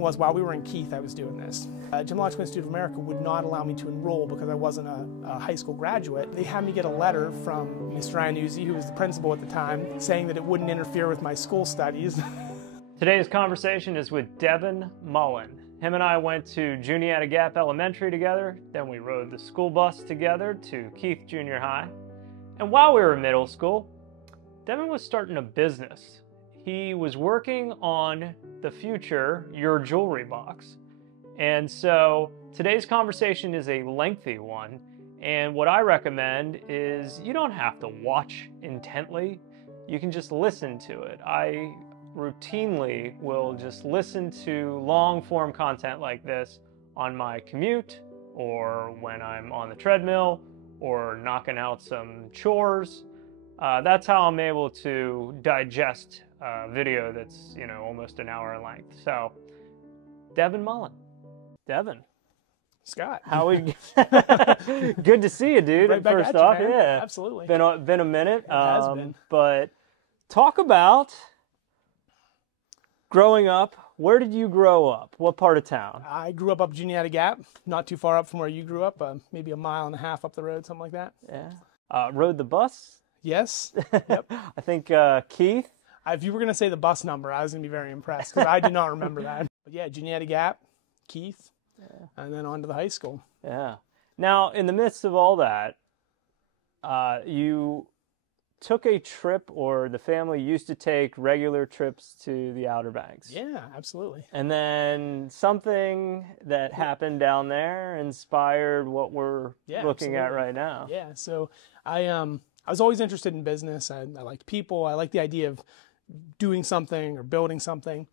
thing was, while we were in Keith, I was doing this. Gemological Institute of America would not allow me to enroll because I wasn't a high school graduate. They had me get a letter from Mr. Iannuzzi, who was the principal at the time, saying that it wouldn't interfere with my school studies. Today's conversation is with Devin Mullen. Him and I went to Juniata Gap Elementary together, then we rode the school bus together to Keith Junior High. And while we were in middle school, Devin was starting a business. He was working on the future Your Jewelry box. And so today's conversation is a lengthy one. And what I recommend is you don't have to watch intently. You can just listen to it. I routinely will just listen to long form content like this on my commute or when I'm on the treadmill or knocking out some chores. That's how I'm able to digest a video that's, almost an hour in length. So, Devin Mullen. Devin. Scott. How we? Good to see you, dude. Right back First at you, off, man. yeah, Absolutely. Been a minute. It has been. But talk about growing up. Where did you grow up? What part of town? I grew up Juniata Gap, not too far up from where you grew up, maybe a mile and a half up the road, something like that. Yeah. Rode the bus? Yes. Yep. I think Keith. If you were going to say the bus number, I was going to be very impressed because I do not remember that. But yeah, Juniata Gap, Keith, and then on to the high school. Yeah. Now, in the midst of all that, you took a trip, or the family used to take regular trips to the Outer Banks. Yeah, absolutely. And then something that happened down there inspired what we're looking at right now. Yeah, so I was always interested in business. I liked people. I liked the idea of doing something or building something.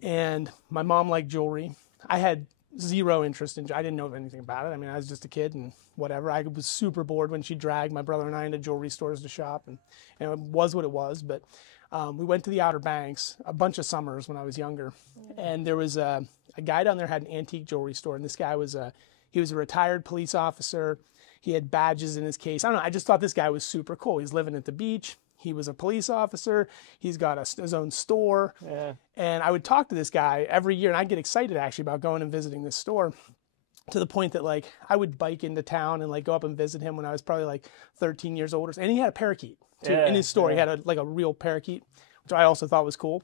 And my mom liked jewelry. I had zero interest in. I didn't know anything about it. I mean, I was just a kid and whatever. I was super bored when she dragged my brother and I into jewelry stores to shop, and it was what it was. But we went to the Outer Banks a bunch of summers when I was younger, and there was a guy down there had an antique jewelry store, and this guy was he was a retired police officer. He had badges in his case. I don't know. I just thought this guy was super cool. He's living at the beach. He was a police officer. He's got his own store. Yeah. And I would talk to this guy every year, and I'd get excited actually about going and visiting this store, to the point that I would bike into town and go up and visit him when I was probably 13 years old. And he had a parakeet too in his store. He had a real parakeet, which I also thought was cool.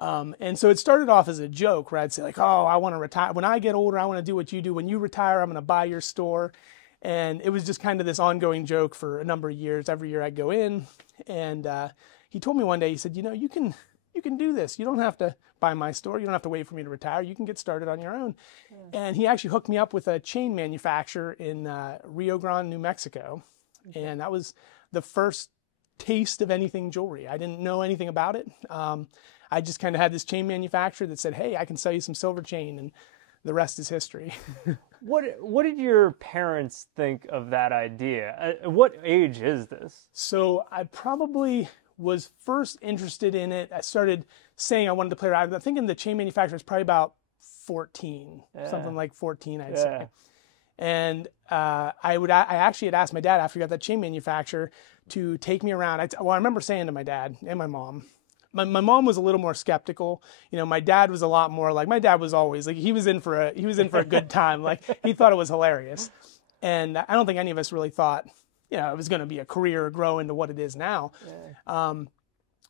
And so it started off as a joke where I'd say oh, I want to retire. When I get older, I want to do what you do. When you retire, I'm going to buy your store. And it was just kind of this ongoing joke for a number of years. Every year I'd go in, and he told me one day, he said, you can do this. You don't have to buy my store. You don't have to wait for me to retire. You can get started on your own. Yeah. And he actually hooked me up with a chain manufacturer in Rio Grande, New Mexico. Okay. And that was the first taste of anything jewelry. I didn't know anything about it. I just kind of had this chain manufacturer that said, hey, I can sell you some silver chain, and the rest is history. What did your parents think of that idea? What age is this? So I probably was first interested in it. I started saying I wanted to play around. I'm thinking the chain manufacturer is probably about 14, something like 14, I'd say. And I actually had asked my dad after we got that chain manufacturer to take me around. I remember saying to my dad and my mom, my mom was a little more skeptical. My dad was a lot more my dad was always he was in for a good time. He thought it was hilarious. And I don't think any of us really thought, it was going to be a career or grow into what it is now. Yeah.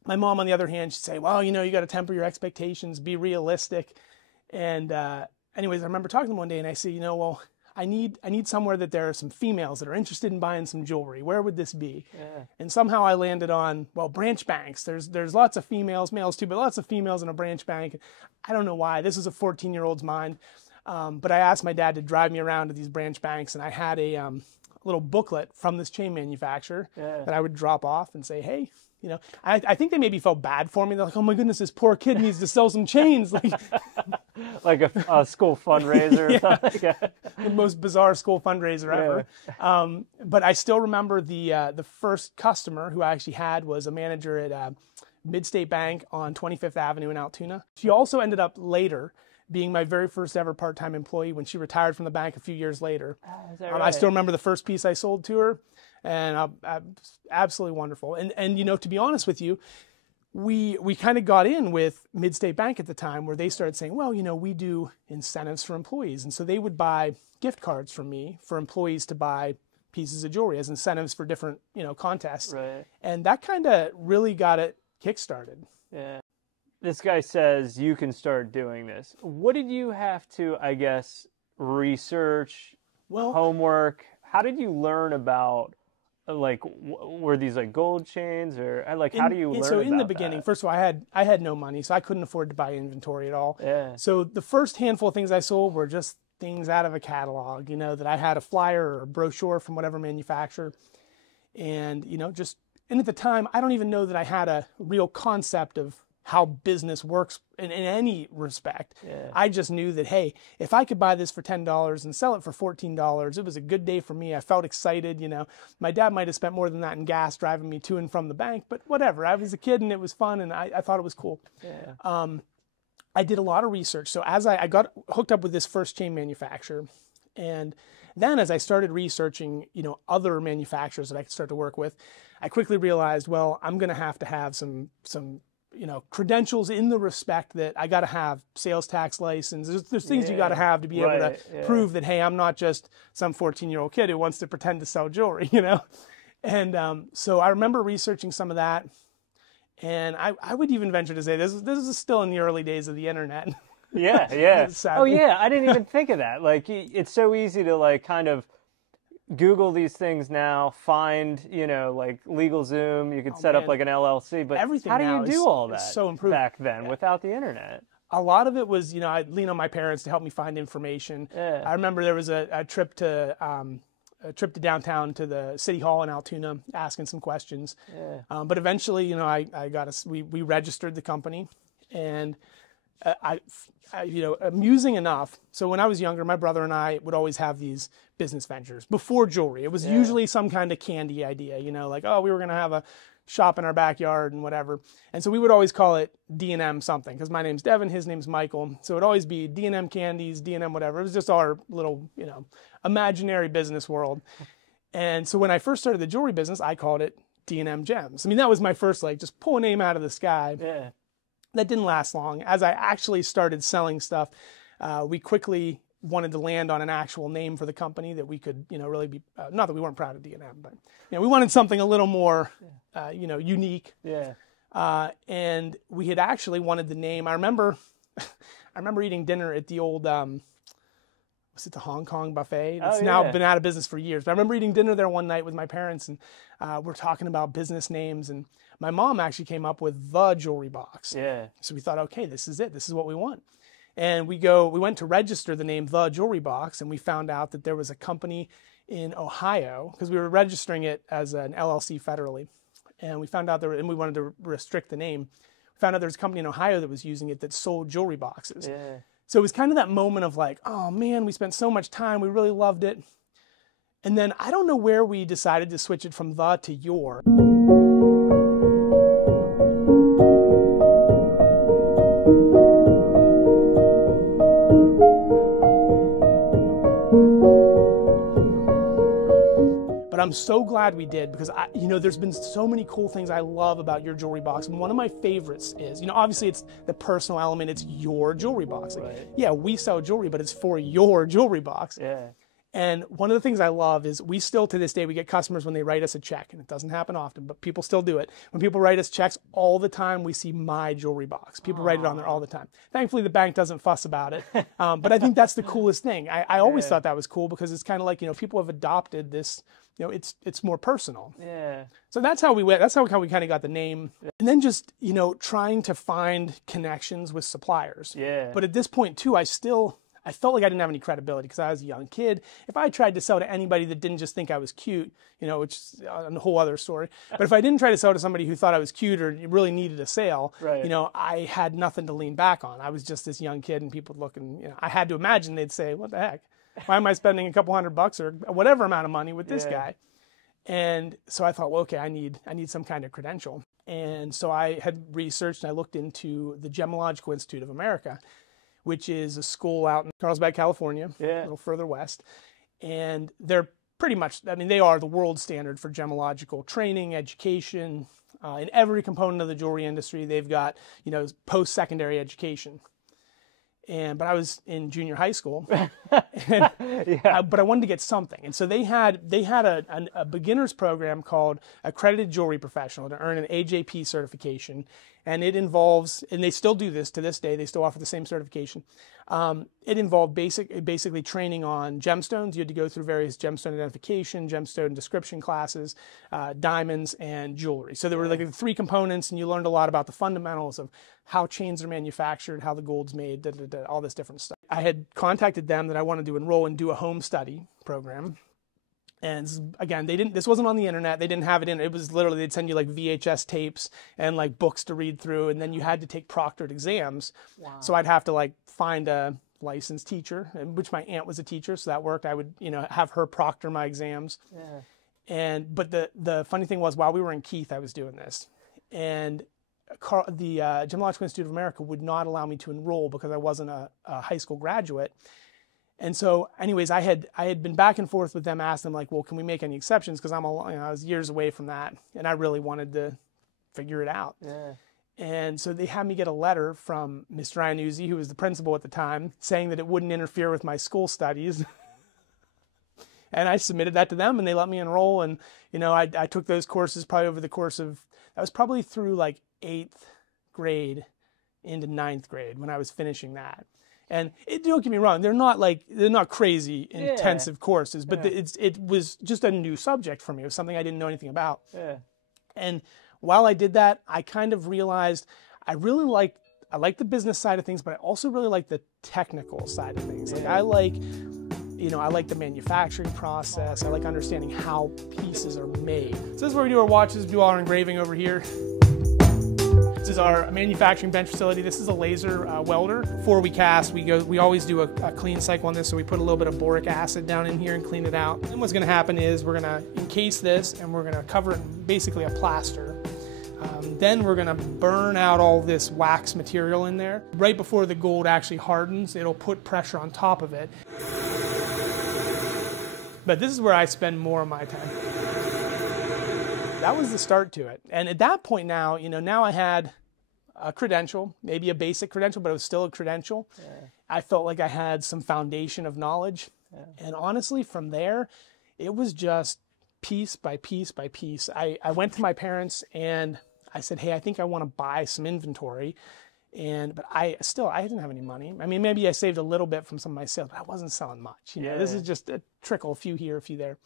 My mom, on the other hand, she'd say, well, you got to temper your expectations, be realistic. And anyways, I remember talking to them one day, and I said, well, I need somewhere that there are some females that are interested in buying some jewelry. Where would this be? Yeah. And somehow I landed on, branch banks. There's lots of females, males too, but lots of females in a branch bank. I don't know why. This was a 14-year-old's mind. But I asked my dad to drive me around to these branch banks, and I had a little booklet from this chain manufacturer that I would drop off and say, hey, I think they maybe felt bad for me. They're like, oh my goodness, this poor kid needs to sell some chains. Like a school fundraiser or something. The most bizarre school fundraiser ever. But I still remember the first customer who I actually had was a manager at Midstate Bank on 25th Avenue in Altoona. She also ended up later being my very first ever part-time employee when she retired from the bank a few years later. Is that right? I still remember the first piece I sold to her, and absolutely wonderful. And to be honest with you, we kind of got in with Mid-State Bank at the time, where they started saying, well, we do incentives for employees. And so they would buy gift cards from me for employees to buy pieces of jewelry as incentives for different, contests. Right. And that kind of really got it kickstarted. Yeah. This guy says you can start doing this. What did you have to, I guess, research, homework? How did you learn about, like, were these like gold chains, or like, how do you learn So in about the beginning, that? first of all, I had no money, so I couldn't afford to buy inventory at all. Yeah. So the first handful of things I sold were just things out of a catalog, that I had a flyer or a brochure from whatever manufacturer. And, and at the time, I don't even know that I had a real concept of how business works in any respect. Yeah. I just knew that, hey, if I could buy this for $10 and sell it for $14, it was a good day for me. I felt excited. My dad might have spent more than that in gas driving me to and from the bank, but whatever. I was a kid and it was fun, and I thought it was cool. Yeah. I did a lot of research. So as I got hooked up with this first chain manufacturer, and then as I started researching, other manufacturers that I could start to work with, I quickly realized, well, I'm going to have some credentials in the respect that I got to have sales tax license. There's things you got to have to be able to prove that, hey, I'm not just some 14-year-old kid who wants to pretend to sell jewelry, And so I remember researching some of that. And I would even venture to say this is still in the early days of the internet. Yeah, yeah. Oh, Sadly. yeah. I didn't even think of that. Like, it's so easy to like kind of Google these things now, find, like LegalZoom. You could set up like an LLC, but everything how do now you do is all that so improved. Back then without the internet? A lot of it was, I'd lean on my parents to help me find information. Yeah. I remember there was a trip to downtown to the city hall in Altoona, asking some questions. Yeah. But eventually, we registered the company, and amusing enough. So when I was younger, my brother and I would always have these business ventures before jewelry. It was usually some kind of candy idea, like, oh, we were going to have a shop in our backyard and whatever. And so we would always call it D&M something, because my name's Devin, his name's Michael. So it'd always be D&M candies, D&M whatever. It was just our little, imaginary business world. And so when I first started the jewelry business, I called it D&M Gems. I mean, that was my first, just pull a name out of the sky. Yeah. That didn't last long. As I actually started selling stuff, we quickly wanted to land on an actual name for the company that we could, really be, not that we weren't proud of D&M, but, we wanted something a little more, unique. Yeah. And we had actually wanted the name. I remember eating dinner at the old, was it the Hong Kong buffet? It's now been out of business for years. But I remember eating dinner there one night with my parents, and we're talking about business names. And my mom actually came up with the jewelry box. Yeah. So we thought, okay, this is it. This is what we want. And we went to register the name The Jewelry Box, and we found out that there was a company in Ohio, because we were registering it as an LLC federally. And we found out and we wanted to restrict the name. We found out there was a company in Ohio that was using it that sold jewelry boxes. Yeah. So it was kind of that moment of like, oh man, we spent so much time, we really loved it. And then I don't know where we decided to switch it from the to your. But I'm so glad we did, because there's been so many cool things I love about your jewelry box. And one of my favorites is, obviously it's the personal element. It's your jewelry box. Like, right. Yeah, we sell jewelry, but it's for your jewelry box. Yeah. And one of the things I love is we still, to this day, we get customers when they write us a check, and it doesn't happen often, but people still do it. When people write us checks all the time, we see my jewelry box. People write it on there all the time. Thankfully, the bank doesn't fuss about it. But I think that's the coolest thing. I always thought that was cool, because it's kind of like, people have adopted this, it's more personal. Yeah. So that's how we went. That's how we kind of got the name. And then just, trying to find connections with suppliers. Yeah. But at this point too, I felt like I didn't have any credibility, because I was a young kid. If I tried to sell to anybody that didn't just think I was cute, which is a whole other story. But if I didn't try to sell to somebody who thought I was cute or really needed a sale, right. I had nothing to lean back on. I was just this young kid, and people looking, I had to imagine they'd say, what the heck? Why am I spending a couple $100 or whatever amount of money with this guy? And so I thought, well, okay, I need some kind of credential. And so I had researched, and I looked into the Gemological Institute of America, which is a school out in Carlsbad, California, a little further west. And they're pretty much, they are the world standard for gemological training, education. In every component of the jewelry industry, they've got, post-secondary education. But I was in junior high school, but I wanted to get something. And so they had a beginner's program called Accredited Jewelry Professional to earn an AJP certification. And it involves, and they still do this to this day, they still offer the same certification. It involved basically training on gemstones. You had to go through various gemstone identification, gemstone description classes, diamonds, and jewelry. So there were like the three components, and you learned a lot about the fundamentals of how chains are manufactured, how the gold's made, all this different stuff. I had contacted them that I wanted to enroll and do a home study program. And again, this wasn't on the internet. They didn't have it in. It was literally, they'd send you like VHS tapes and like books to read through. And then you had to take proctored exams. Wow. So I'd have to like find a licensed teacher, which my aunt was a teacher. So that worked. I would, have her proctor my exams. Yeah. But the funny thing was, while we were in Keith, I was doing this. And the Gemological Institute of America would not allow me to enroll because I wasn't a high school graduate. And so, anyways, I had been back and forth with them, asked them like, well, can we make any exceptions? Because I was years away from that, and I really wanted to figure it out. Yeah. And so they had me get a letter from Mr. Iannuzzi, who was the principal at the time, saying that it wouldn't interfere with my school studies. And I submitted that to them, and they let me enroll. And I took those courses probably over the course of, I was probably through like 8th grade into 9th grade when I was finishing that. And don't get me wrong, they're not crazy intensive courses, but it was just a new subject for me. It was something I didn't know anything about. Yeah. And while I did that, I kind of realized I like the business side of things, but I also really like the technical side of things. Like I like the manufacturing process. I like understanding how pieces are made. So this is where we do our watches, do all our engraving over here. This is our manufacturing bench facility. This is a laser welder. Before we cast, we always do a clean cycle on this, so we put a little bit of boric acid down in here and clean it out. And what's gonna happen is we're gonna encase this and we're gonna cover it in basically a plaster. Then we're gonna burn out all this wax material in there. Right before the gold actually hardens, it'll put pressure on top of it. But this is where I spend more of my time. That was the start to it. And at that point now, now I had a credential, maybe a basic credential, but it was still a credential. Yeah. I felt like I had some foundation of knowledge. Yeah. And honestly, from there, it was just piece by piece by piece. I went to my parents and I said, hey, I think I want to buy some inventory. But I didn't have any money. I mean, maybe I saved a little bit from some of my sales, but I wasn't selling much. This is just a trickle, a few here, a few there.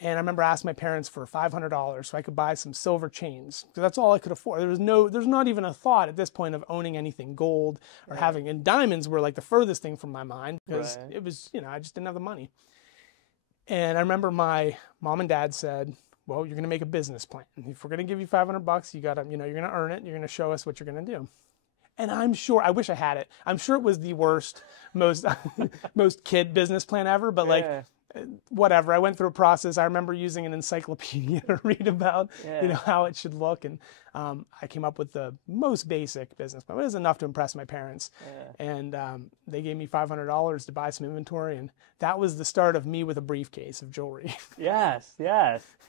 And I remember asking my parents for $500 so I could buy some silver chains, because that's all I could afford. There's not even a thought at this point of owning anything gold or having, and diamonds were like the furthest thing from my mind, because it was, I just didn't have the money. And I remember my mom and dad said, well, you're going to make a business plan. If we're going to give you $500, you got to, you're going to earn it. You're going to show us what you're going to do. And I'm sure, I wish I had it. I'm sure it was the worst, most kid business plan ever, but whatever. I went through a process. I remember using an encyclopedia to read about, how it should look. And I came up with the most basic business plan. It was enough to impress my parents. Yeah. And they gave me $500 to buy some inventory. And that was the start of me with a briefcase of jewelry. Yes.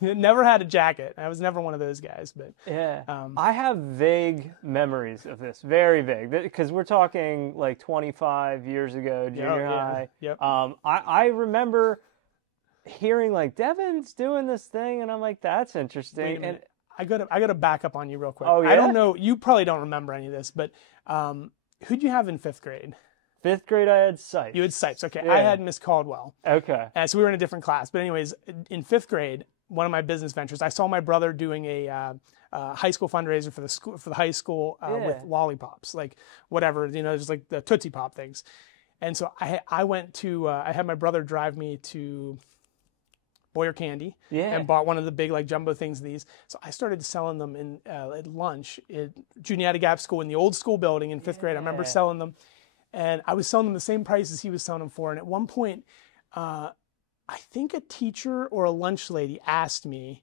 Never had a jacket. I was never one of those guys. But I have vague memories of this, very vague, because we're talking like 25 years ago, junior high. Yep. I remember hearing like Devin's doing this thing, and I'm like, that's interesting. And I gotta back up on you real quick. Oh, yeah? I don't know, you probably don't remember any of this, but who'd you have in 5th grade? 5th grade, I had Sipes. You had Sipes, okay. Yeah. I had Miss Caldwell. Okay. So we were in a different class. But anyways, in 5th grade, one of my business ventures, I saw my brother doing a high school fundraiser for the school, for the high school with lollipops, like whatever, just like the Tootsie Pop things. And so I went to, I had my brother drive me to Boyer Candy and bought one of the big like jumbo things of these. So I started selling them in at lunch at Juniata Gap School in the old school building in 5th grade. I remember selling them, and I was selling them the same price as he was selling them for. And at one point, I think a teacher or a lunch lady asked me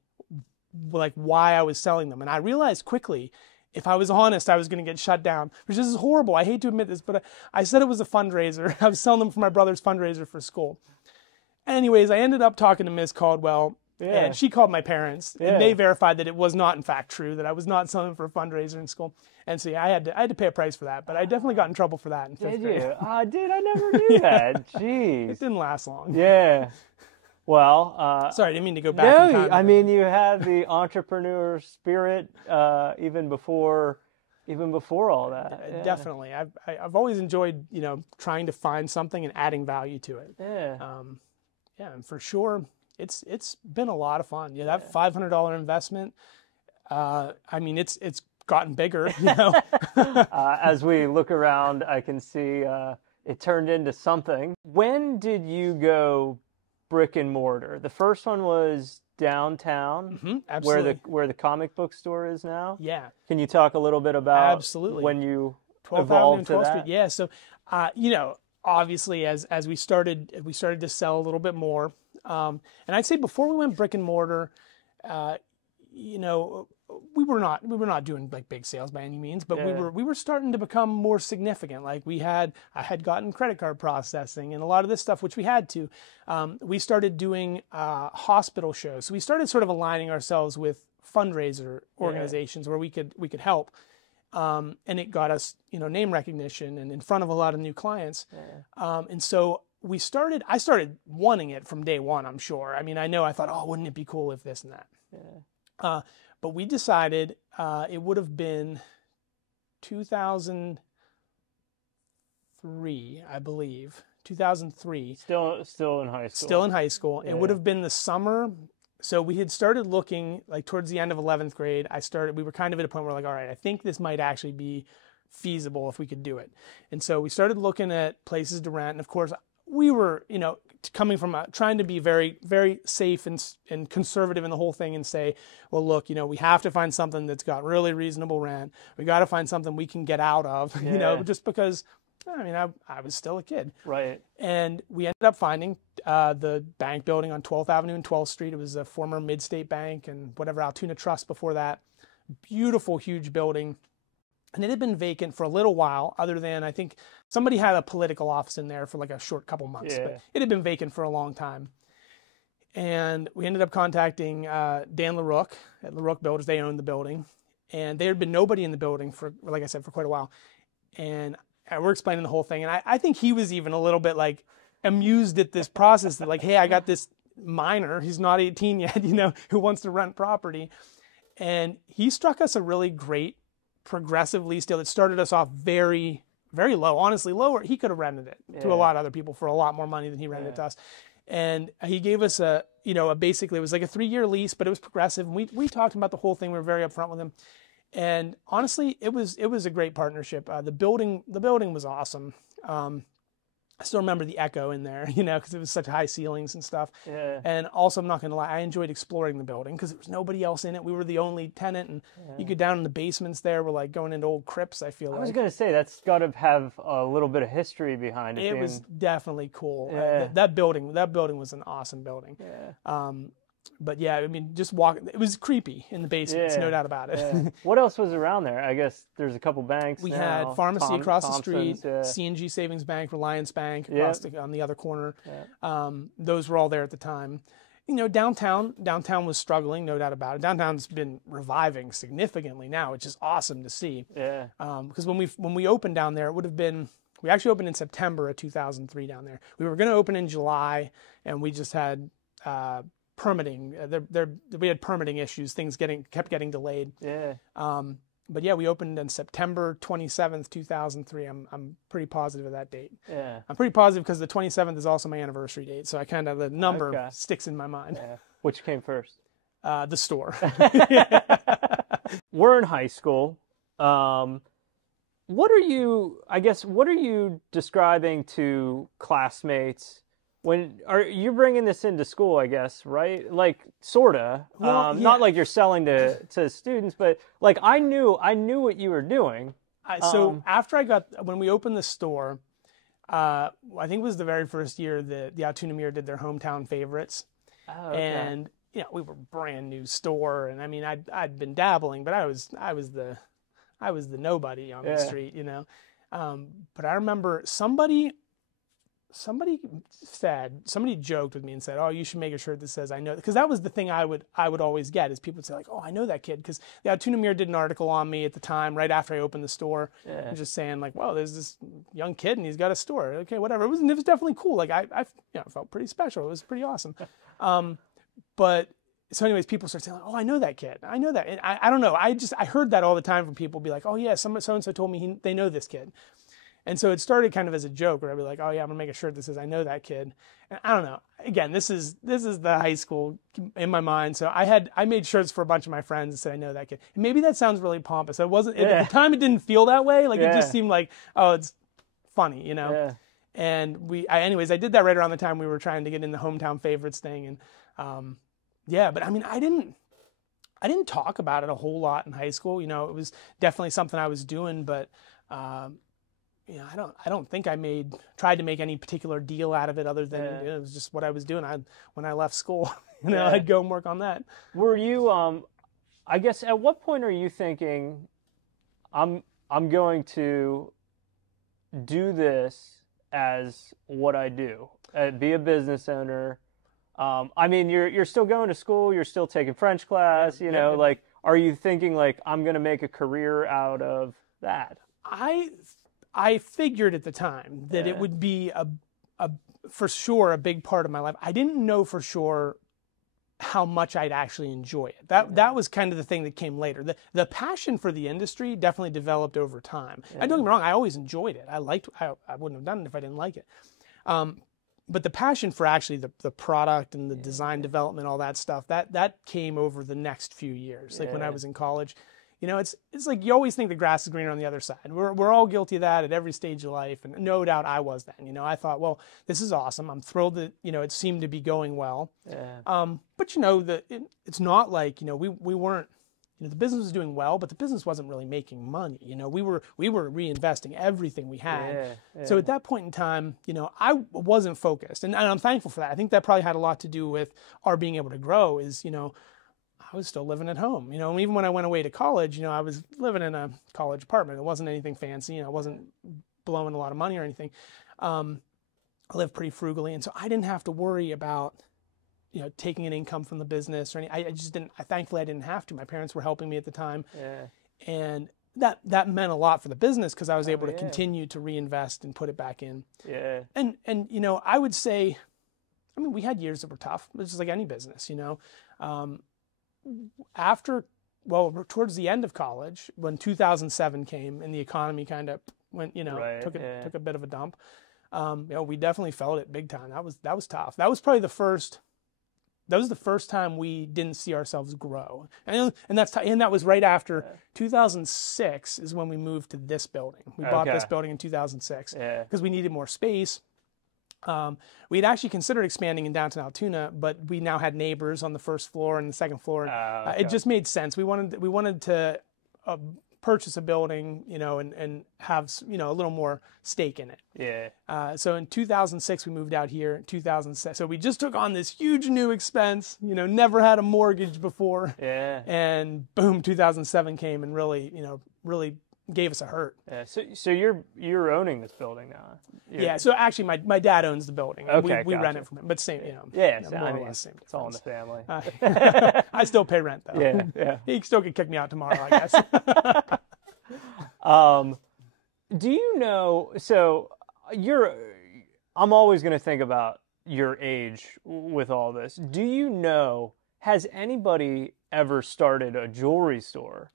like why I was selling them. And I realized quickly, if I was honest, I was going to get shut down, which is horrible. I hate to admit this, but I said it was a fundraiser. I was selling them for my brother's fundraiser for school. Anyways, I ended up talking to Miss Caldwell, And she called my parents, and they verified that it was not, in fact, true, that I was not selling for a fundraiser in school. And so, yeah, I had to pay a price for that, but I definitely got in trouble for that in fifth grade. Did you? Dude, I never knew that. Jeez. It didn't last long. Yeah. Well, sorry, I didn't mean to go back in time. I mean, you had the entrepreneur spirit even before all that. Yeah. Definitely. I've always enjoyed, trying to find something and adding value to it. Yeah. And for sure, it's been a lot of fun. Yeah, that $500 investment, I mean, it's gotten bigger, As we look around, I can see it turned into something. When did you go brick and mortar? The first one was downtown, absolutely. where the comic book store is now. Yeah. Can you talk a little bit about absolutely when you 12th evolved Avenue and 12th to Street? Yeah. So, obviously, as we started to sell a little bit more, and I'd say before we went brick and mortar, we were not doing like big sales by any means, but we were starting to become more significant. Like I had gotten credit card processing and a lot of this stuff, which we had to. We started doing hospital shows, so we started sort of aligning ourselves with fundraiser organizations where we could help, and it got us name recognition and in front of a lot of new clients. And so I started wanting it from day one. I'm sure. I mean, I thought, oh, wouldn't it be cool if this and that. But we decided it would have been 2003, I believe. 2003. Still in high school. Still in high school. It would have been the summer. So we had started looking like towards the end of 11th grade. We were kind of at a point where like, all right, I think this might actually be feasible if we could do it. And so we started looking at places to rent. And of course, we were, coming from trying to be very, very safe and conservative in the whole thing and say, well, look, we have to find something that's got really reasonable rent. We got to find something we can get out of, just because, I was still a kid. Right. And we ended up finding the bank building on 12th Avenue and 12th Street. It was a former Mid-State Bank and whatever, Altoona Trust before that. Beautiful, huge building. And it had been vacant for a little while, other than I think somebody had a political office in there for like a short couple months. But it had been vacant for a long time. And we ended up contacting Dan LaRoque at LaRoque Builders. They owned the building. And there had been nobody in the building for, like I said, for quite a while. And we're explaining the whole thing. And I think he was even a little bit like amused at this process that like, hey, I got this minor, he's not 18 yet, who wants to rent property. And he struck us a really great progressive lease deal that started us off very, very low, honestly lower. He could have rented it to a lot of other people for a lot more money than he rented it to us. And he gave us basically it was like a 3-year lease, but it was progressive. And we talked about the whole thing. We were very upfront with him. And honestly, it was a great partnership. The building was awesome. I still remember the echo in there, because it was such high ceilings and stuff. Yeah. And also, I'm not going to lie, I enjoyed exploring the building because there was nobody else in it. We were the only tenant, and you go down in the basements there. We're like going into old crypts, I feel like. I was going to say, that's got to have a little bit of history behind it. It was definitely cool. Yeah. That building was an awesome building. Yeah. But yeah, just walking, it was creepy in the basements, no doubt about it. Yeah. What else was around there? I guess there's a couple banks. We had pharmacy across the street, C&G Savings Bank, Reliance Bank on the other corner. Yeah. Those were all there at the time. Downtown was struggling, no doubt about it. Downtown's been reviving significantly now, which is awesome to see. Yeah. Because when we opened down there, we actually opened in September of 2003 down there. We were going to open in July, and we just had permitting. We had permitting issues. Things kept getting delayed. Yeah. But yeah, we opened on September 27th, 2003. I'm pretty positive of that date. Yeah. I'm pretty positive because the 27th is also my anniversary date, so the number sticks in my mind. Yeah. Which came first? The store. We're in high school. What are you describing to classmates? When you're bringing this into school, I guess, right? Like, sorta. Well, not like you're selling to students, but like I knew what you were doing. So when we opened the store, I think it was the very first year that the Altoona Mirror did their hometown favorites. Oh, okay. And we were a brand new store, and I'd been dabbling, but I was the nobody on the street, But I remember somebody somebody joked with me and said, "Oh, you should make a shirt that says I know," because that was the thing I would always get is people would say like, "Oh, I know that kid," because the Altoona Mirror did an article on me at the time right after I opened the store, just saying like, "Well, there's this young kid and he's got a store." Okay, whatever. It was definitely cool. Like I felt pretty special. It was pretty awesome. But so anyways, people start saying, like, "Oh, I know that kid. I know that." And I don't know. I heard that all the time from people be like, "Oh yeah, so and so told me they know this kid." And so it started kind of as a joke where I'd be like, "Oh yeah, I'm gonna make a shirt that says I know that kid." And I don't know. Again, this is the high school in my mind. So I made shirts for a bunch of my friends that said I know that kid. And maybe that sounds really pompous. It wasn't at the time. It didn't feel that way. Like it just seemed like, oh, it's funny, you know. Yeah. And anyways, I did that right around the time we were trying to get in the hometown favorites thing. And but I mean, I didn't talk about it a whole lot in high school. You know, it was definitely something I was doing, but. I don't think I tried to make any particular deal out of it other than it was just what I was doing. When I left school, I'd go and work on that. Were you, I guess, at what point are you thinking, I'm going to do this as what I do, be a business owner? I mean, you're still going to school, you're still taking French class, like, are you thinking like, I'm going to make a career out of that? I figured at the time that it would be for sure a big part of my life. I didn't know for sure how much I'd actually enjoy it. That was kind of the thing that came later. The passion for the industry definitely developed over time. And don't get me wrong, I always enjoyed it. I wouldn't have done it if I didn't like it. But the passion for actually the product and the design development, all that stuff, that came over the next few years. Like when I was in college. It's like you always think the grass is greener on the other side. We're all guilty of that at every stage of life, and no doubt I was then. I thought, well, this is awesome. I'm thrilled that it seemed to be going well. Yeah. But it's not like we weren't. The business was doing well, but the business wasn't really making money. We were reinvesting everything we had. Yeah. So at that point in time, I wasn't focused, and I'm thankful for that. I think that probably had a lot to do with our being able to grow. I was still living at home, and even when I went away to college, I was living in a college apartment. It wasn't anything fancy, I wasn't blowing a lot of money or anything. I lived pretty frugally, and so I didn't have to worry about, taking an income from the business or anything. I just didn't. Thankfully, I didn't have to. My parents were helping me at the time, and that meant a lot for the business because I was able to continue to reinvest and put it back in. Yeah. And I would say, we had years that were tough. It's just like any business, towards the end of college, when 2007 came and the economy kind of went, took a bit of a dump, we definitely felt it big time. That was tough. That was probably the first time we didn't see ourselves grow. And that was right after 2006 is when we moved to this building. We bought this building in 2006 because we needed more space. We had actually considered expanding in downtown Altoona, but we now had neighbors on the first floor and the second floor. It just made sense. We wanted to purchase a building, and have a little more stake in it. Yeah. So in 2006 we moved out here. In 2007, so we just took on this huge new expense. Never had a mortgage before. Yeah. And boom, 2007 came and really gave us a hurt. Yeah. So you're owning this building now. Yeah. So actually, my dad owns the building. Okay. We rent it from him, but same. More or less same. It's all in the family. I still pay rent though. Yeah. Yeah. He still could kick me out tomorrow, I guess. Do you know? So I'm always going to think about your age with all this. Do you know? Has anybody ever started a jewelry store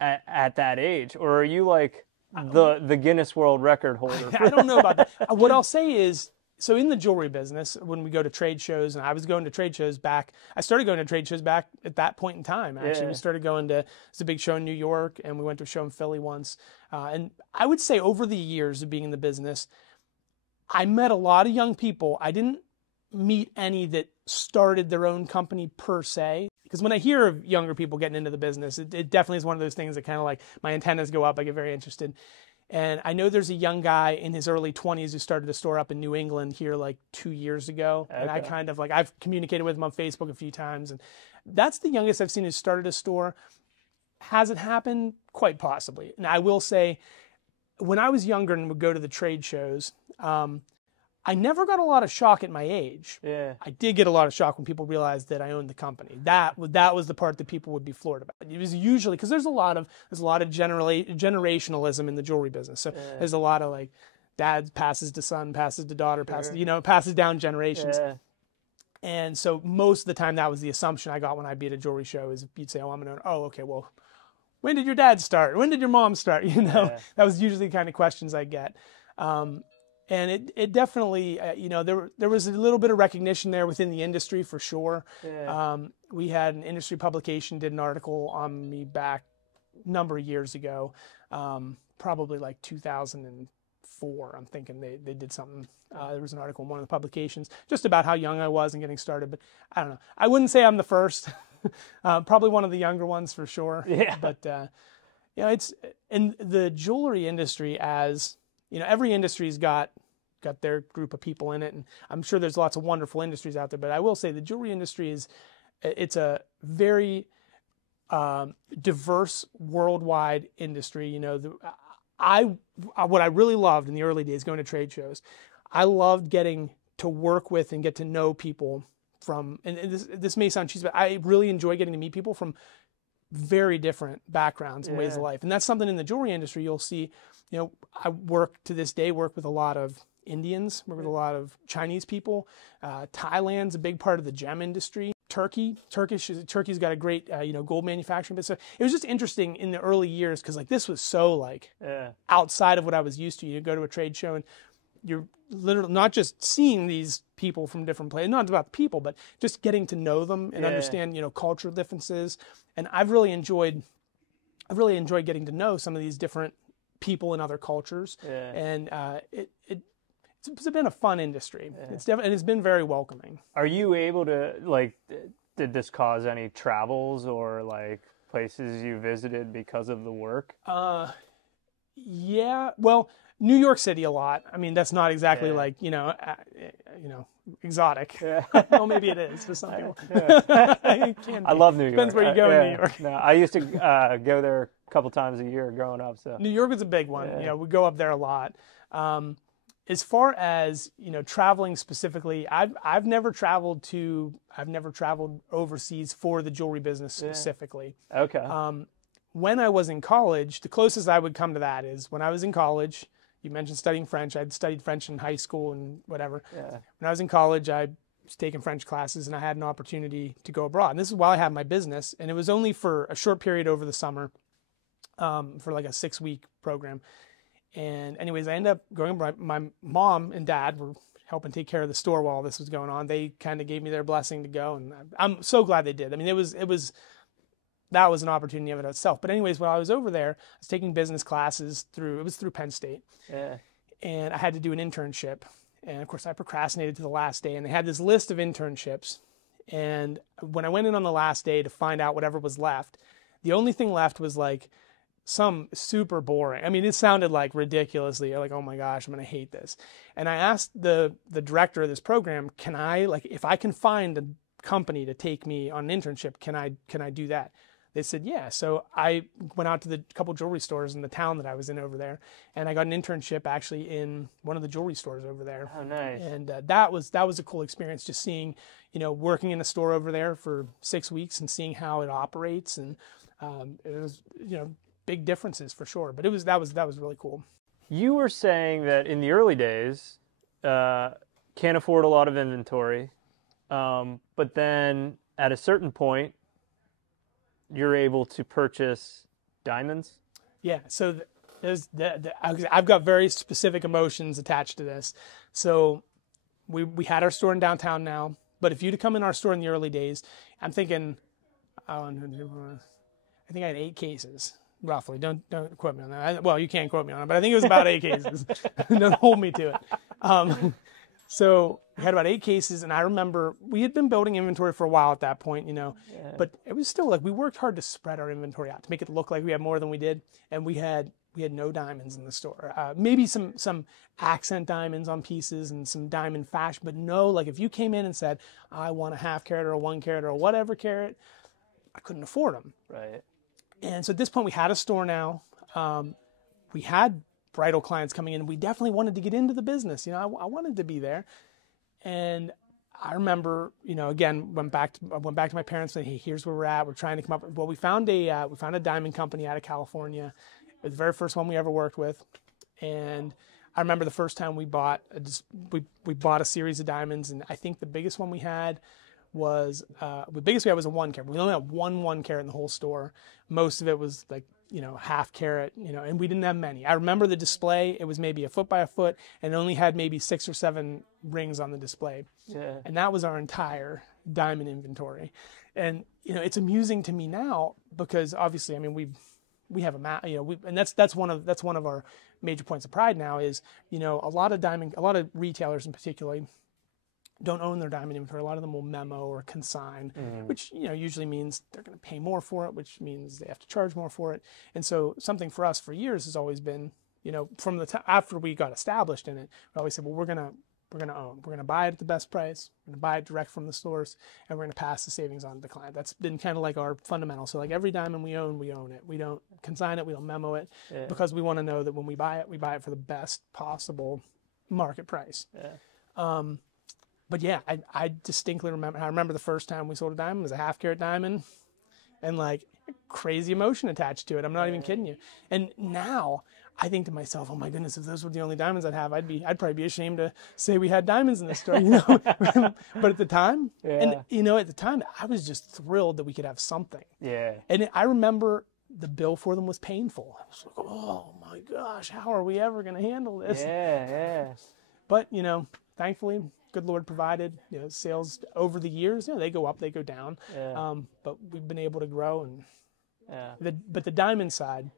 at that age, or are you like the Guinness World Record holder? I don't know about that. What I'll say is, so in the jewelry business, when we go to trade shows, and I was going to trade shows back, I started going to trade shows back at that point in time. Actually, we started going to, it's a big show in New York, and we went to a show in Philly once. And I would say over the years of being in the business, I met a lot of young people. I didn't meet any that started their own company per se. Because when I hear of younger people getting into the business, it definitely is one of those things that kind of like my antennas go up. I get very interested. And I know there's a young guy in his early 20s who started a store up in New England here like 2 years ago. Okay. And I kind of I've communicated with him on Facebook a few times. And that's the youngest I've seen who started a store. Has it happened? Quite possibly. And I will say, when I was younger and would go to the trade shows, I never got a lot of shock at my age. Yeah. I did get a lot of shock when people realized that I owned the company. That was the part that people would be floored about. It was usually because there's a lot of generationalism in the jewelry business. So there's a lot of like dad passes to son, passes to daughter, passes down generations. Yeah. And so most of the time that was the assumption I got when I'd be at a jewelry show is you'd say, oh, I'm an owner. Oh, okay, well, when did your dad start? When did your mom start? That was usually the kind of questions I get. And it definitely, there was a little bit of recognition there within the industry for sure. Yeah. We had an industry publication did an article on me back a number of years ago, probably like 2004. I'm thinking they did something. There was an article in one of the publications just about how young I was and getting started. But I don't know. I wouldn't say I'm the first. Probably one of the younger ones for sure. Yeah. But it's in the jewelry industry, as every industry's got their group of people in it, and I'm sure there's lots of wonderful industries out there. But I will say the jewelry industry it's a very diverse worldwide industry. What I really loved in the early days going to trade shows, I loved getting to work with and get to know people from, and this may sound cheesy, but I really enjoy getting to meet people from very different backgrounds and ways of life. And that's something in the jewelry industry you'll see. I work with a lot of Indians, work with a lot of Chinese people. Thailand's a big part of the gem industry. Turkey's got a great gold manufacturing business. So it was just interesting in the early years because like this was so outside of what I was used to. You go to a trade show and you're literally not just seeing these people from different places, not about the people, but just getting to know them and understand cultural differences. And I've really enjoyed getting to know some of these different people in other cultures. Yeah. And it's been a fun industry. Yeah. It's been very welcoming. Are you able to did this cause any travels or like places you visited because of the work? Yeah. Well, New York City a lot. I mean, that's not exactly exotic. Yeah. Well, maybe it is for some people. I love New York. Depends where you go in New York. No, I used to go there a couple times a year growing up. So New York is a big one. Yeah. We go up there a lot. As far as traveling specifically, I've never traveled overseas for the jewelry business specifically. Yeah. Okay. When I was in college, the closest I would come to that is when I was in college. You mentioned studying French. I'd studied French in high school and whatever. Yeah. When I was in college, I was taking French classes and I had an opportunity to go abroad. And this is while I had my business, and it was only for a short period over the summer, for like a 6-week program. And anyways, I ended up going abroad. My mom and dad were helping take care of the store while this was going on. They kind of gave me their blessing to go, and I'm so glad they did. I mean, that was an opportunity of it itself. But anyways, while I was over there, I was taking business classes through Penn State. Yeah. And I had to do an internship. And of course I procrastinated to the last day, and they had this list of internships. And when I went in on the last day to find out whatever was left, the only thing left was like some super boring. I mean, it sounded like ridiculously like, oh my gosh, I'm going to hate this. And I asked the director of this program, can I, if I can find a company to take me on an internship, can I do that? They said, yeah. So I went out to the couple jewelry stores in the town that I was in over there, and I got an internship actually in one of the jewelry stores over there. Oh, nice. And that was a cool experience, just seeing, working in a store over there for 6 weeks and seeing how it operates. And it was, big differences for sure. But that was really cool. You were saying that in the early days, can't afford a lot of inventory, but then at a certain point, you're able to purchase diamonds? Yeah, so I've got very specific emotions attached to this. So we had our store in downtown now, but if you'd come in our store in the early days, I'm thinking, I think I had 8 cases, roughly. Don't quote me on that. Well, you can't quote me on it, but I think it was about 8 cases. Don't hold me to it. So we had about 8 cases, and I remember we had been building inventory for a while at that point, but it was still like we worked hard to spread our inventory out to make it look like we had more than we did, and we had no diamonds in the store. Maybe some accent diamonds on pieces and some diamond fashion, but no, like if you came in and said, I want a 1/2 carat or a 1 carat or whatever carat, I couldn't afford them. Right. And so at this point we had a store now. We had bridal clients coming in. We definitely wanted to get into the business. You know, I wanted to be there. And I remember, you know, again, I went back to my parents and said, hey, here's where we're at. We're trying to come up. Well, we found a diamond company out of California. It was the very first one we ever worked with. And I remember the first time we bought a series of diamonds, and I think the biggest one we had was a 1 carat. We only had one carat in the whole store. Most of it was like, you know, half carat, you know, and we didn't have many. I remember the display, it was maybe a foot by a foot, and it only had maybe 6 or 7 rings on the display. Yeah. And that was our entire diamond inventory. And, you know, it's amusing to me now because obviously, I mean, we have and that's one of our major points of pride now is, you know, a lot of retailers in particular don't own their diamond inventory. A lot of them will memo or consign, which, you know, usually means they're going to pay more for it, which means they have to charge more for it. And so something for us for years has always been, you know, from the time after we got established in it, we always said, well, we're going to own. We're going to buy it at the best price. We're going to buy it direct from the source, and we're going to pass the savings on to the client. That's been kind of like our fundamental. So like every diamond we own it. We don't consign it. We don't memo it because we want to know that when we buy it for the best possible market price. Yeah. But yeah, I distinctly remember. I remember the first time we sold a diamond, it was a half carat diamond, and like crazy emotion attached to it. I'm not even kidding you. And now I think to myself, oh my goodness, if those were the only diamonds I'd have, I'd probably be ashamed to say we had diamonds in this store, you know. But at the time, and you know, at the time, I was just thrilled that we could have something. Yeah. And I remember the bill for them was painful. I was like, oh my gosh, how are we ever going to handle this? Yeah. But you know, thankfully, good Lord provided. You know, sales over the years, you know, they go up, they go down. Yeah. But we've been able to grow, and but the diamond side,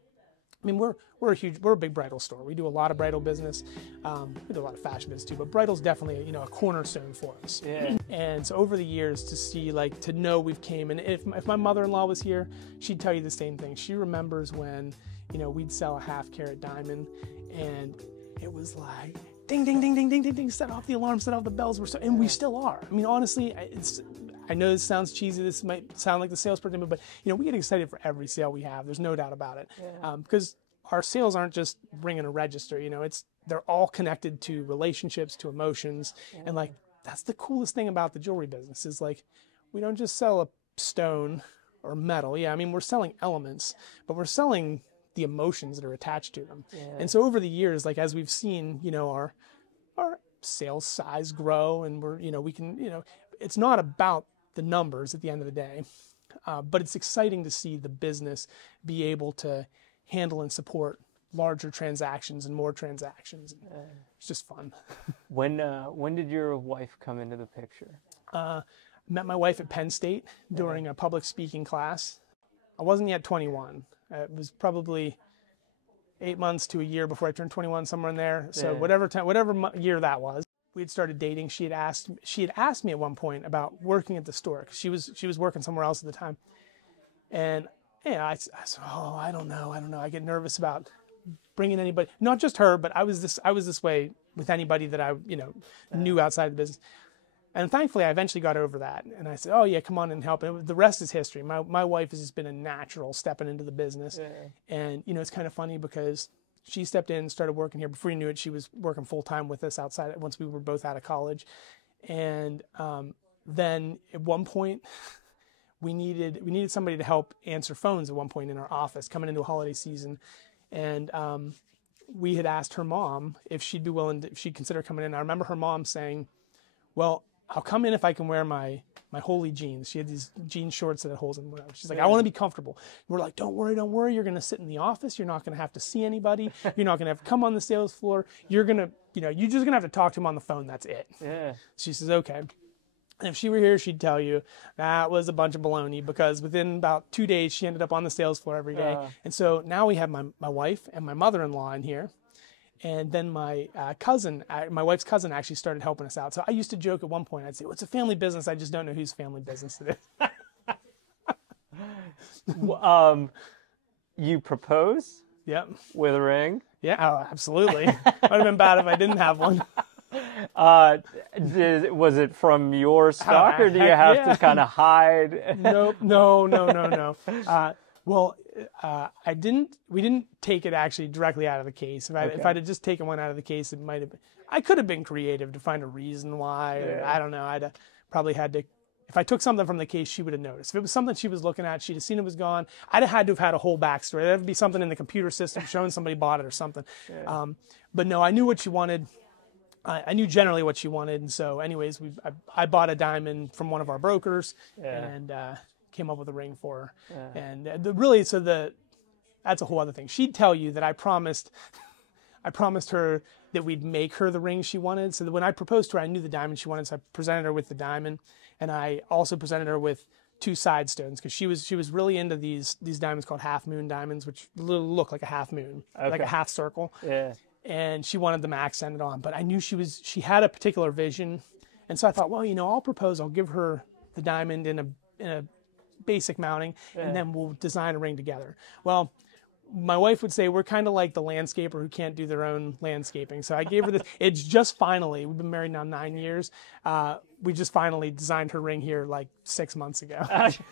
I mean, we're a big bridal store. We do a lot of bridal business. We do a lot of fashion business too, but bridal's definitely, you know, a cornerstone for us. Yeah. And so over the years, to know we've came, and if my mother-in-law was here, she'd tell you the same thing. She remembers when, you know, we'd sell a half carat diamond, and it was like, ding, ding, ding, ding, ding, ding, ding, set off the alarm, set off the bells. And we still are. I mean, honestly, I know this sounds cheesy. This might sound like the salesperson, but you know, we get excited for every sale we have. There's no doubt about it. Yeah. Because our sales aren't just ringing a register. You know, they're all connected to relationships, to emotions, and like that's the coolest thing about the jewelry business is like we don't just sell a stone or metal. Yeah, I mean, we're selling elements, but we're selling the emotions that are attached to them. Yeah. And so over the years, like as we've seen, you know, our sales size grow, and we're, you know, we can, you know, it's not about the numbers at the end of the day, but it's exciting to see the business be able to handle and support larger transactions and more transactions. It's just fun. When did your wife come into the picture? Met my wife at Penn State during a public speaking class. I wasn't yet 21. It was probably 8 months to a year before I turned 21, somewhere in there. So whatever year that was, we had started dating. She had asked me at one point about working at the store because she was working somewhere else at the time. And yeah, I said, oh, I don't know. I get nervous about bringing anybody, not just her, but I was this way with anybody that I, you know, knew outside the business. And thankfully, I eventually got over that. And I said, oh, yeah, come on and help. And the rest is history. My wife has just been a natural stepping into the business. Yeah. And, you know, it's kind of funny because she stepped in and started working here. Before you knew it, she was working full-time with us outside once we were both out of college. And then at one point, we needed somebody to help answer phones at one point in our office coming into a holiday season. And we had asked her mom if she'd be willing if she'd consider coming in. I remember her mom saying, well, I'll come in if I can wear my holy jeans. She had these jean shorts that had holes in them. She's like, I want to be comfortable. And we're like, don't worry. You're going to sit in the office. You're not going to have to see anybody. You're not going to have to come on the sales floor. You're going to, you know, you're just going to have to talk to him on the phone. That's it. Yeah. She says, okay. And if she were here, she'd tell you that was a bunch of baloney because within about 2 days, she ended up on the sales floor every day. And so now we have my wife and my mother-in-law in here. And then my wife's cousin actually started helping us out. So I used to joke at one point, I'd say, well, it's a family business. I just don't know whose family business it is. You propose? Yep. With a ring? Yeah, oh, absolutely. Would have been bad if I didn't have one. Was it from your stock, or do you have to kind of hide? Nope. No. Well, we didn't take it actually directly out of the case. If I'd have just taken one out of the case, it might have been, I could have been creative to find a reason why. Or, I don't know. I'd probably had to, if I took something from the case, she would have noticed. If it was something she was looking at, she'd have seen it was gone. I'd have had to have had a whole backstory. There'd be something in the computer system showing somebody bought it or something. But no, I knew what she wanted. I knew generally what she wanted. And so anyways, I bought a diamond from one of our brokers and came up with a ring for her. And that's a whole other thing. She'd tell you that I promised her that we'd make her the ring she wanted. So that when I proposed to her, I knew the diamond she wanted. So I presented her with the diamond, and I also presented her with 2 side stones because she was really into these diamonds called half moon diamonds, which look like a half moon, like a half circle. Yeah. And she wanted them accented on, but I knew she had a particular vision, and so I thought, well, I'll propose. I'll give her the diamond in a basic mounting, and then we'll design a ring together. Well, my wife would say we're kind of like the landscaper who can't do their own landscaping. So I gave her this. It's just finally, we've been married now 9 years. We just finally designed her ring here like 6 months ago,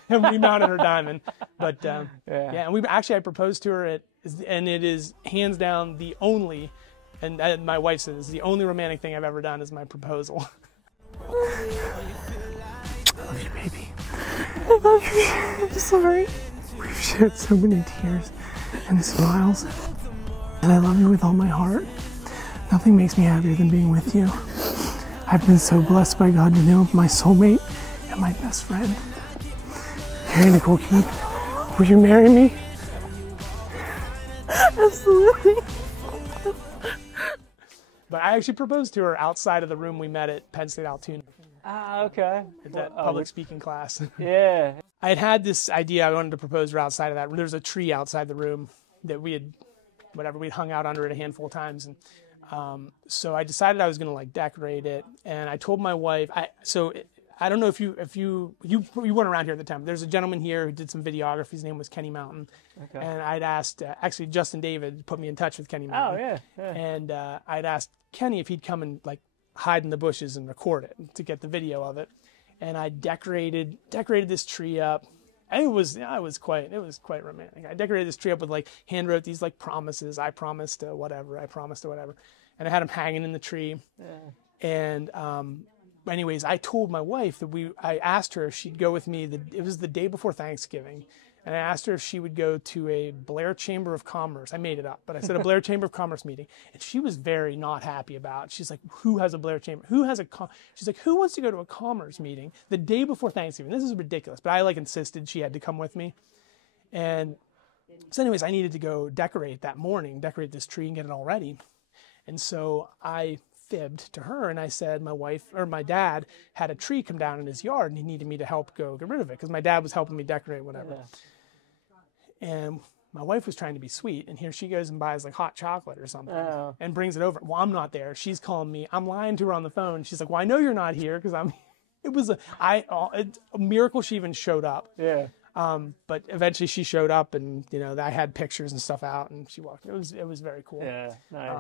and we mounted her diamond. But and I proposed to her and it is hands down the only, and my wife says it's the only romantic thing I've ever done is my proposal. I love you, baby. I love you. I'm sorry. We've shared so many tears and smiles, and I love you with all my heart. Nothing makes me happier than being with you. I've been so blessed by God to know my soulmate and my best friend. Carrie Nicole Keith, will you marry me? Absolutely. But I actually proposed to her outside of the room we met at Penn State Altoona. Ah, okay. At that public speaking class. Yeah. I had this idea I wanted to propose her outside of that. There's a tree outside the room that we'd hung out under it a handful of times. And so I decided I was going to decorate it. And I told my wife, I don't know if you weren't around here at the time. There's a gentleman here who did some videography. His name was Kenny Mountain. Okay. And I'd asked, actually Justin David put me in touch with Kenny Mountain. Oh, yeah. And I'd asked Kenny if he'd come and hide in the bushes and record it to get the video of it. And I decorated this tree up. And it was quite romantic. I decorated this tree up with hand wrote these promises. I promised to whatever. And I had them hanging in the tree. Yeah. And anyways, I told my wife that I asked her if she'd go with me. It was the day before Thanksgiving. And I asked her if she would go to a Blair Chamber of Commerce. I made it up, but I said a Blair Chamber of Commerce meeting. And she was very not happy about it. She's like, who has a Blair Chamber? She's like, who wants to go to a commerce meeting the day before Thanksgiving? This is ridiculous. But I insisted she had to come with me. And so anyways, I needed to go decorate this tree and get it all ready. And so I fibbed to her and I said my dad had a tree come down in his yard and he needed me to help go get rid of it because my dad was helping me decorate whatever. Yeah. And my wife was trying to be sweet, and here she goes and buys hot chocolate or something and brings it over. Well, I'm not there. She's calling me. I'm lying to her on the phone. She's like, well, I know you're not here because I'm. It was a miracle she even showed up. Yeah. But eventually she showed up, and I had pictures and stuff out, and she walked. It was very cool. Yeah. Nice.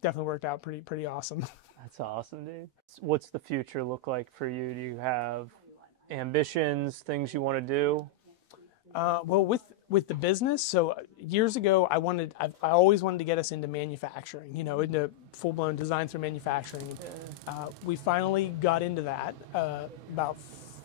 Definitely worked out pretty awesome. That's awesome, dude. What's the future look like for you? Do you have ambitions, things you want to do? Well, with the business, so years ago, I always wanted to get us into manufacturing, into full-blown design through manufacturing. Yeah. We finally got into that about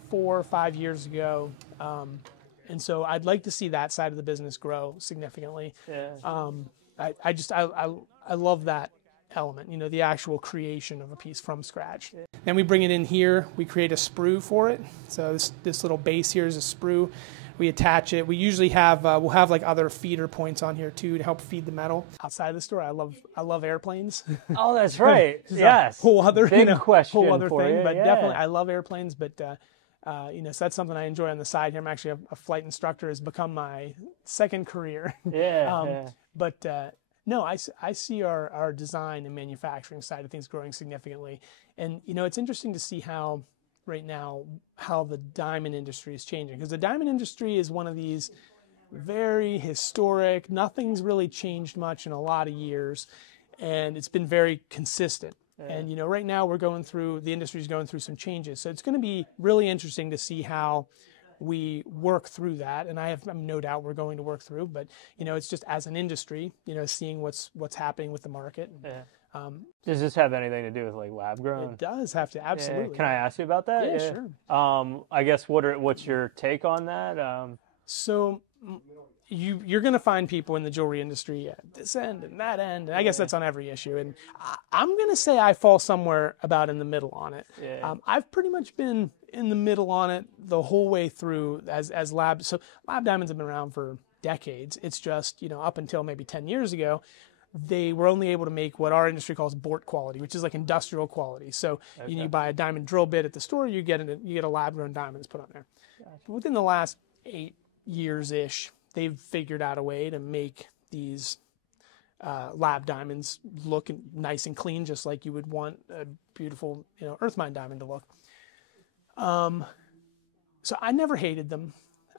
4 or 5 years ago, and so I'd like to see that side of the business grow significantly. Yeah. I love that element, the actual creation of a piece from scratch. Yeah. Then we bring it in here, we create a sprue for it. So this little base here is a sprue. We attach it. We usually have we'll have other feeder points on here too to help feed the metal. Outside of the store, I love airplanes. Oh, that's right. Yes. Whole other big question whole other for thing, you. But yeah. Definitely I love airplanes. But so that's something I enjoy on the side here. I'm actually a flight instructor. Has become my second career. Yeah. But no, I see our design and manufacturing side of things growing significantly, and it's interesting to see how. Right now, how the diamond industry is changing. Because the diamond industry is one of these very historic, nothing's really changed much in a lot of years, and it's been very consistent. Yeah. And right now the industry's going through some changes. So it's going to be really interesting to see how we work through that, and I have no doubt we're going to work through. But it's just as an industry, seeing what's happening with the market. Yeah. Does this have anything to do with like lab grown? It does have to, absolutely. Yeah. Can I ask you about that? Yeah, sure. I guess what's your take on that? So you're going to find people in the jewelry industry at this end and that end, and I guess that's on every issue. And I'm going to say I fall somewhere about in the middle on it. Yeah. I've pretty much been in the middle on it the whole way through as lab. So lab diamonds have been around for decades. It's just up until maybe 10 years ago, they were only able to make what our industry calls Bort quality, which is like industrial quality. So you buy a diamond drill bit at the store, you get a lab grown diamond that's put on there. But within the last 8 years ish, they've figured out a way to make these lab diamonds look nice and clean, just like you would want a beautiful earth mine diamond to look. So I never hated them.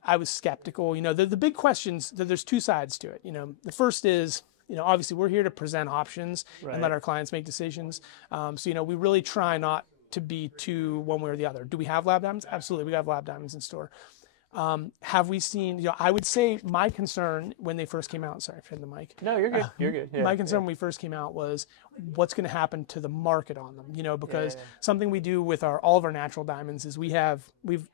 I was skeptical. The big questions, there's two sides to it. The first is, obviously we're here to present options and let our clients make decisions. So, we really try not to be too one way or the other. Do we have lab diamonds? Absolutely. We have lab diamonds in store. Have we seen, I would say my concern when they first came out, sorry for hitting the mic. No, you're good. You're good. Yeah, my concern when we first came out was what's going to happen to the market on them, because something we do with all of our natural diamonds is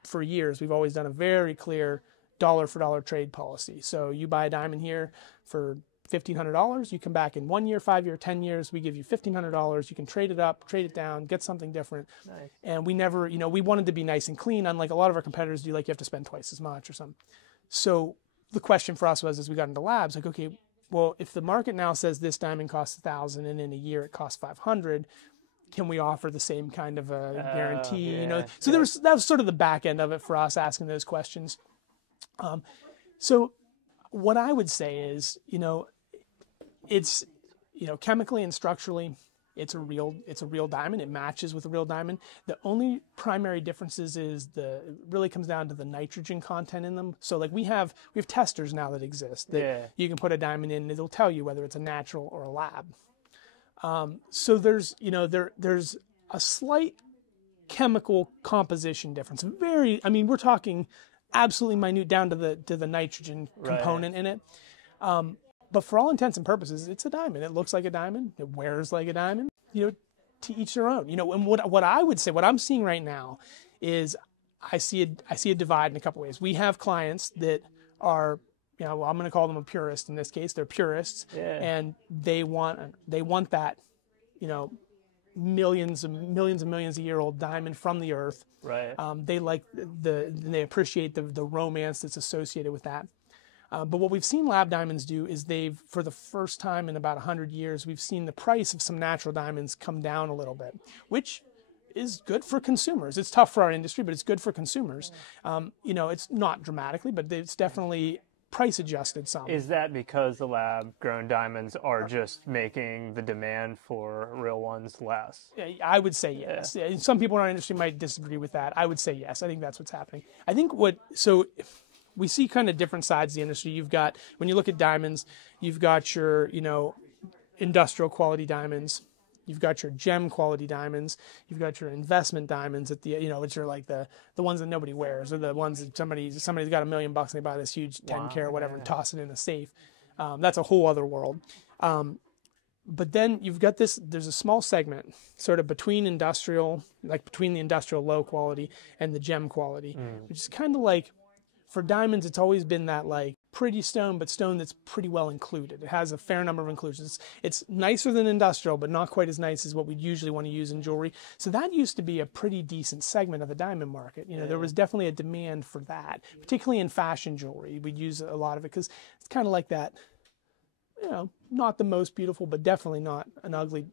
for years, we've always done a very clear dollar for dollar trade policy. So you buy a diamond here for $1,500, you come back in 1 year, 5 year, 10 years, we give you $1,500, you can trade it up, trade it down, get something different. Nice. And we never, we wanted to be nice and clean, unlike a lot of our competitors do, like you have to spend twice as much or something. So the question for us was, as we got into labs, like, okay, well, if the market now says this diamond costs $1,000 and in a year it costs $500, can we offer the same kind of a guarantee? So that was sort of the back end of it for us, asking those questions. So what I would say is, it's, chemically and structurally, it's a real diamond. It matches with a real diamond. The only primary differences is it really comes down to the nitrogen content in them. So like we have testers now that exist that you can put a diamond in and it'll tell you whether it's a natural or a lab. So there's, there's a slight chemical composition difference. We're talking absolutely minute down to the nitrogen component in it. But for all intents and purposes, it's a diamond. It looks like a diamond. It wears like a diamond. To each their own. And what I would say, what I'm seeing right now, is I see a divide in a couple ways. We have clients that are, I'm going to call them a purist in this case. They're purists, and they want that, millions and millions a year old diamond from the earth. Right. They appreciate the romance that's associated with that. But what we've seen lab diamonds do is for the first time in about 100 years, we've seen the price of some natural diamonds come down a little bit, which is good for consumers. It's tough for our industry, but it's good for consumers. It's not dramatically, but it's definitely price adjusted some. Is that because the lab grown diamonds are just making the demand for real ones less? I would say yes. Yeah. Some people in our industry might disagree with that. I would say yes. I think that's what's happening. I think we see kind of different sides of the industry. You've got, when you look at diamonds, you've got your, industrial quality diamonds. You've got your gem quality diamonds. You've got your investment diamonds which are like the ones that nobody wears, or the ones that somebody's got $1 million and they buy this huge 10 carat whatever and toss it in a safe. That's a whole other world. But then you've got there's a small segment sort of between the industrial low quality and the gem quality, which is kind of like, for diamonds, it's always been that like pretty stone, but stone that's pretty well included. It has a fair number of inclusions. It's nicer than industrial, but not quite as nice as what we'd usually want to use in jewelry. So that used to be a pretty decent segment of the diamond market. There was definitely a demand for that, particularly in fashion jewelry. We'd use a lot of it because it's kind of like that, not the most beautiful, but definitely not an ugly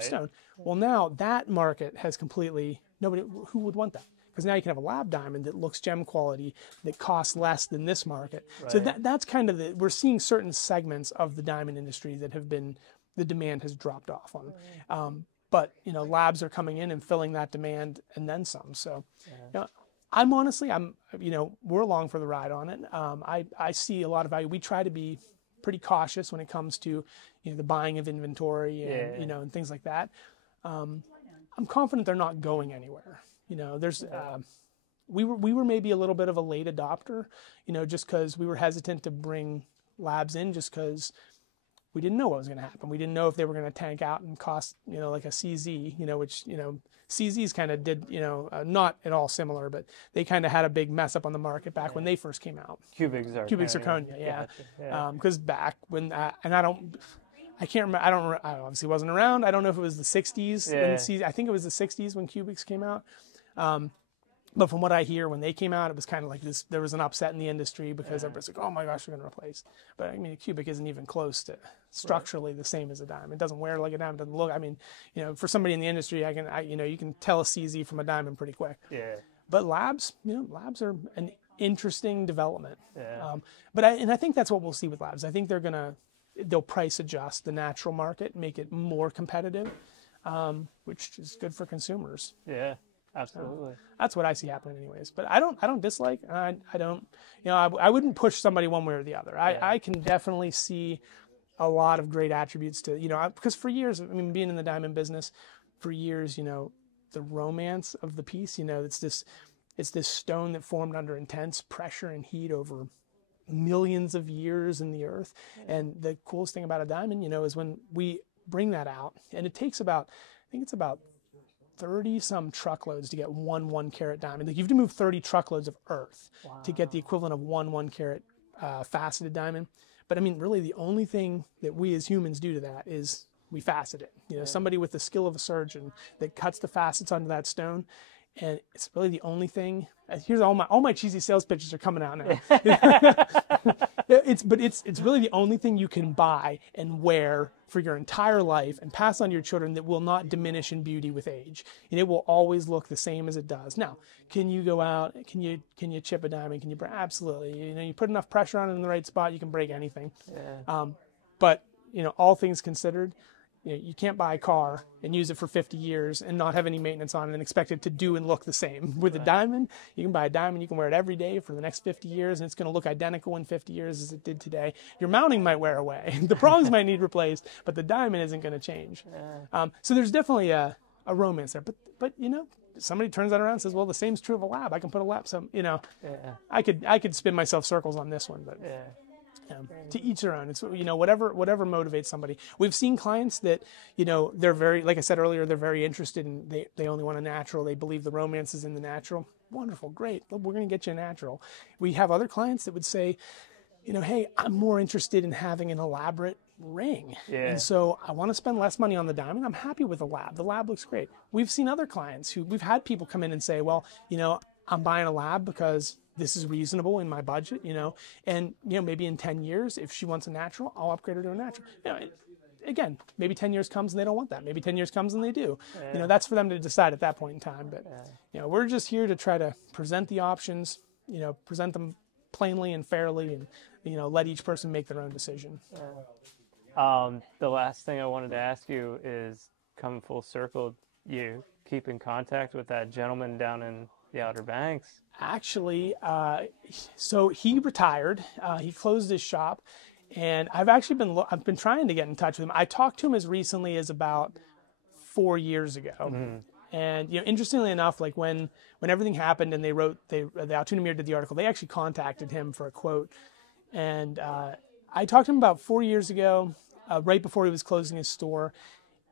stone. Well, now that market has completely, who would want that? Because now you can have a lab diamond that looks gem quality that costs less than this market. Right. So that's kind of we're seeing certain segments of the diamond industry that the demand has dropped off on. But, labs are coming in and filling that demand and then some. So, we're along for the ride on it. I see a lot of value. We try to be pretty cautious when it comes to, the buying of inventory and, and things like that. I'm confident they're not going anywhere. There's, we were maybe a little bit of a late adopter, just because we were hesitant to bring labs in, just because we didn't know what was going to happen. We didn't know if they were going to tank out and cost, like a CZ, which, CZs kind of did, not at all similar, but they kind of had a big mess up on the market back when they first came out. Cubic zirconia. Yeah. Gotcha. Because back when, I can't remember, I obviously wasn't around. I don't know if it was the 60s. I think it was the 60s when cubics came out. But from what I hear, when they came out, it was kind of like this. There was an upset in the industry because everybody's like, "Oh my gosh, we're going to replace." But I mean, a cubic isn't even close to structurally the same as a diamond. It doesn't wear like a diamond. It doesn't look. I mean, for somebody in the industry, you can tell a CZ from a diamond pretty quick. Yeah. But labs, labs are an interesting development. Yeah. I think that's what we'll see with labs. I think they'll price adjust the natural market, make it more competitive, which is good for consumers. Yeah. Absolutely. That's what I see happening anyways. But I don't dislike, I don't, I wouldn't push somebody one way or the other. I can definitely see a lot of great attributes to, because for years, I mean, being in the diamond business for years, the romance of the piece, it's this stone that formed under intense pressure and heat over millions of years in the earth. And the coolest thing about a diamond, is when we bring that out, and it takes I think it's about 30 some truckloads to get one carat diamond. Like you have to move 30 truckloads of earth to get the equivalent of one carat faceted diamond. But I mean, really the only thing that we as humans do to that is we facet it. Somebody with the skill of a surgeon that cuts the facets onto that stone. And it's really the only thing. Here's all my cheesy sales pitches are coming out now. It's really the only thing you can buy and wear for your entire life and pass on to your children that will not diminish in beauty with age. And it will always look the same as it does. Now, can you go out? Can you chip a diamond? Can you break? Absolutely. You put enough pressure on it in the right spot, you can break anything. Yeah. But all things considered, you can't buy a car and use it for 50 years and not have any maintenance on it and expect it to do and look the same. With a diamond, you can buy a diamond, you can wear it every day for the next 50 years, and it's going to look identical in 50 years as it did today. Your mounting might wear away. The prongs might need replaced, but the diamond isn't going to change. Yeah. So there's definitely a romance there. But somebody turns that around and says, well, the same's true of a lab. I can put a lab, I could spin myself circles on this one, but... Yeah. To each their own. It's whatever motivates somebody. We've seen clients that they're very, like I said earlier, they're very interested in they only want a natural. They believe the romance is in the natural. Wonderful, great. We're going to get you a natural. We have other clients that would say, hey, I'm more interested in having an elaborate ring, and so I want to spend less money on the diamond. I'm happy with the lab. The lab looks great. We've seen other clients we've had people come in and say, well, I'm buying a lab because this is reasonable in my budget, and maybe in 10 years, if she wants a natural, I'll upgrade her to a natural. Again, maybe 10 years comes and they don't want that. Maybe 10 years comes and they do. Yeah. That's for them to decide at that point in time. But we're just here to try to present the options, present them plainly and fairly, and let each person make their own decision. The last thing I wanted to ask you is, come full circle, you keep in contact with that gentleman down in the Outer Banks? Actually, so he retired. He closed his shop, and I've been trying to get in touch with him. I talked to him as recently as about 4 years ago. Mm-hmm. And interestingly enough, like when everything happened and the Altoona Mirror did the article, they actually contacted him for a quote. And I talked to him about 4 years ago, right before he was closing his store.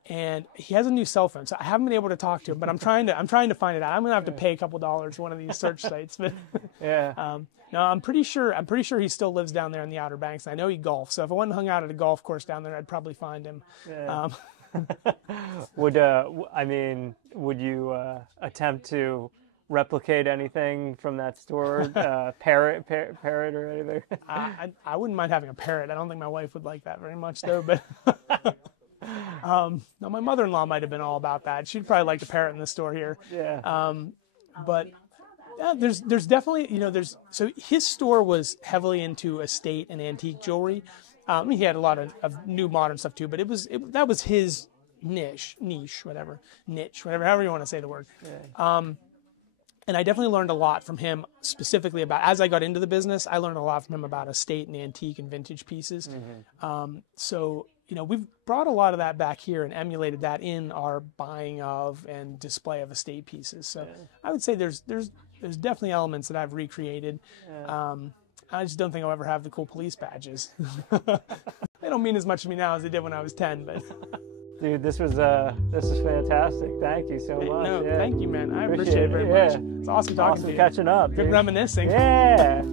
And he has a new cell phone, so I haven't been able to talk to him. But I'm trying to find it out. I'm gonna have to pay a couple dollars to one of these search sites. But no, I'm pretty sure he still lives down there in the Outer Banks. I know he golfs, so if I went and hung out at a golf course down there, I'd probably find him. Yeah. Would you attempt to replicate anything from that store? Parrot or anything? I wouldn't mind having a parrot. I don't think my wife would like that very much, though. But no, my mother-in-law might have been all about that. She'd probably like the parrot in the store here. Yeah. But yeah, there's definitely so his store was heavily into estate and antique jewelry. He had a lot of new modern stuff too, but that was his niche, however you want to say the word. Yeah. And I definitely learned a lot from him specifically about, as I got into the business, I learned a lot from him about estate and antique and vintage pieces. Mm-hmm. So, we've brought a lot of that back here and emulated that in our buying of and display of estate pieces. So I would say there's definitely elements that I've recreated. I just don't think I'll ever have the cool police badges. They don't mean as much to me now as they did when I was 10, but. Dude, this was fantastic. Thank you so much. No, thank you, man. I appreciate it very much. It's awesome talking to you. Catching up. Good reminiscing. Yeah.